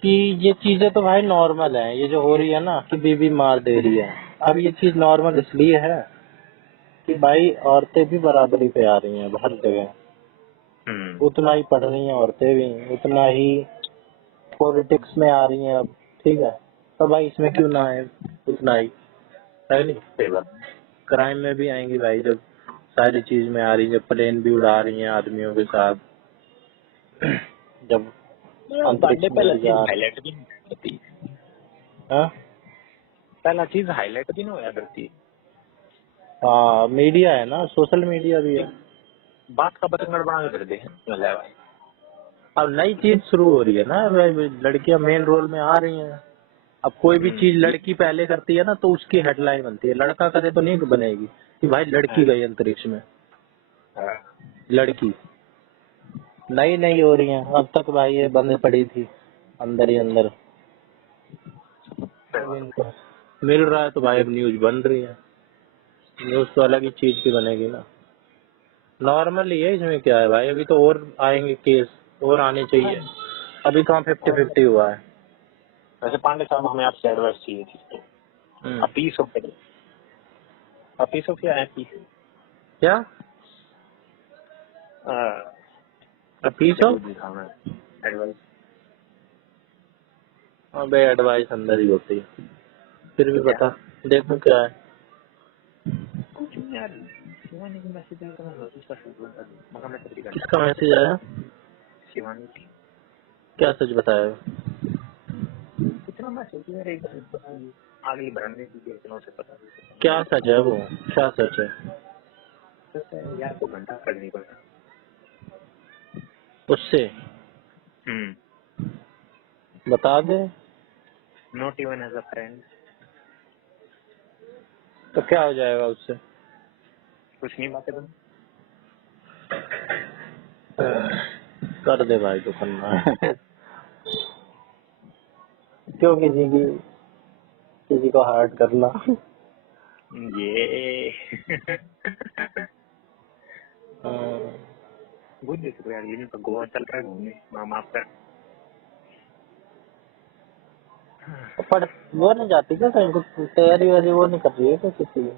कि ये चीजें तो भाई नॉर्मल है, ये जो हो रही है ना कि बीबी मार दे रही है, अब ये चीज नॉर्मल इसलिए है कि भाई औरतें भी बराबरी पे आ रही हैं हर जगह, उतना ही पढ़ रही हैं औरतें भी, उतना ही पॉलिटिक्स में आ रही हैं अब, ठीक है। तो भाई इसमें क्यों ना आए उतना ही, है नहीं? क्राइम में भी आएंगी भाई, जब सारी चीज में आ रही है, जब प्लेन भी उड़ा रही हैं आदमियों के साथ, जब अंतरिक्ष में भी जा हाईलाइट भी नहीं करती। हाँ? पहला चीज हाईलाइट भी नहीं होया करती। हाँ मीडिया है ना, सोशल मीडिया भी है। बात का बतंगड़ बना के कर दे मतलब। अब नई चीज शुरू हो रही है ना, लड़कियां मेन रोल में आ रही हैं। अब कोई भी चीज लड़की पहले करती है ना तो उसकी हेडलाइन बनती है, लड़का करे तो नहीं बनेगी कि भाई लड़की गई अंतरिक्ष में। लड़की नई नई हो रही है, अब तक भाई ये बंद पड़ी थी अंदर ही अंदर। अब इनको मिल रहा है तो भाई अब न्यूज बन रही है, न्यूज तो अलग ही चीज की बनेगी ना। नॉर्मल ही है, इसमें क्या है भाई, अभी तो और आएंगे केस, और आने चाहिए, अभी कहाँ 50-50 हुआ है। वैसे पांडे साहब हमें आपसे एडवाइस चाहिए थी। अपीस ऑफ क्या है? क्या पीस ऑफ? एडवाइस। अबे एडवाइस अंदर ही होती है, फिर भी बता, देखो क्या है। कुछ नहीं यार, शिवानी की मैसेज आया तो मैं नोटिस कर सकता हूँ। मैं तेरी किसका मैसेज आया? शिवानी की। क्या सच बताया? कितना मैसेज यार, एक आगे बढ़ने की इतनों से पता नहीं। क्या सच है वो, क्या सच है? यार को घंटा करनी पड़ा उससे बता दे। Not even as a friend. तो क्या हो जाएगा उससे? कुछ नहीं बातें तुम कर दे भाई तो करना है। क्यों किसी की किसी को हर्ट करना। ये हाँ। बुझ देखो यार, ये तो गोवा चल रहा है घूमने, मामा आपका। पर वो नहीं जाती क्या कहीं कुछ तैयारी वारी वो नहीं कर रही है क्या किसी की?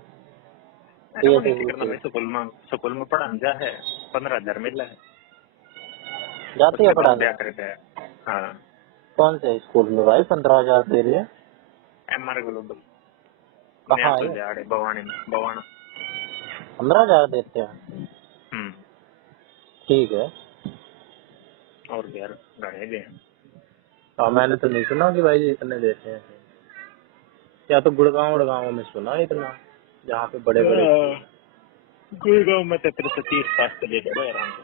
अरे वो ऐसे नहीं करना, मैं स्कूल में पढ़ा है, 15,000 मिला है, जाती है उसके बाद पढ़ाने? क्या करते हैं। हाँ, कौन से स्कूल में भाई 15,000 दे रही है? MR ग्लोबल, कहाँ तो है? जाड़े बवानी में, बवाना। 15,000 देते हैं? हम्म, ठीक है। और यार गाड़े दे। हाँ मैंने तो नहीं सुना कि भाई जी इतने देते हैं। या तो गुड़गांव में सुना है इतना, जहाँ पे बड़े बड़े स्कूल हैं। गुड़गांव में तो 30 तो दे दो आराम से।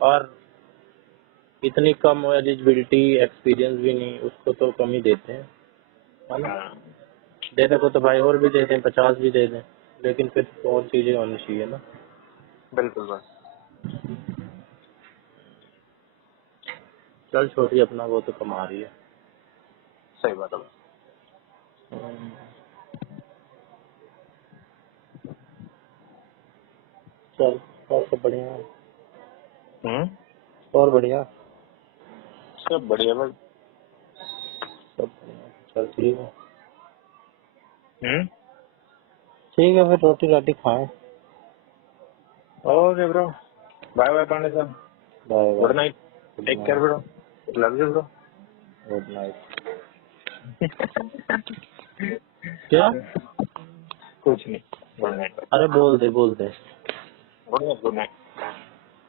और इतनी कम एलिजिबिलिटी एक्सपीरियंस भी नहीं, उसको तो कम ही देते हैं, है ना? हाँ देने को तो भाई और भी देते हैं, 50 भी दे दें, लेकिन फिर और चीजें होनी चाहिए ना। बिल्कुल बस, चल छोटी, अपना वो तो कमा रही है। सही बात है। चल और सब बढ़िया है? हम्म, और बढ़िया? सब बढ़िया भाई। सब बढ़िया। चल ठीक है। हम्म, ठीक है फिर रोटी राटी खाएं। Okay bro, bye bye Pandey साहब, bye good bye. Night, take care bro, love you bro. Good night. क्या? कुछ नहीं, गुड नाइट, अरे बोल दे good night, good night.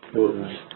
Good night.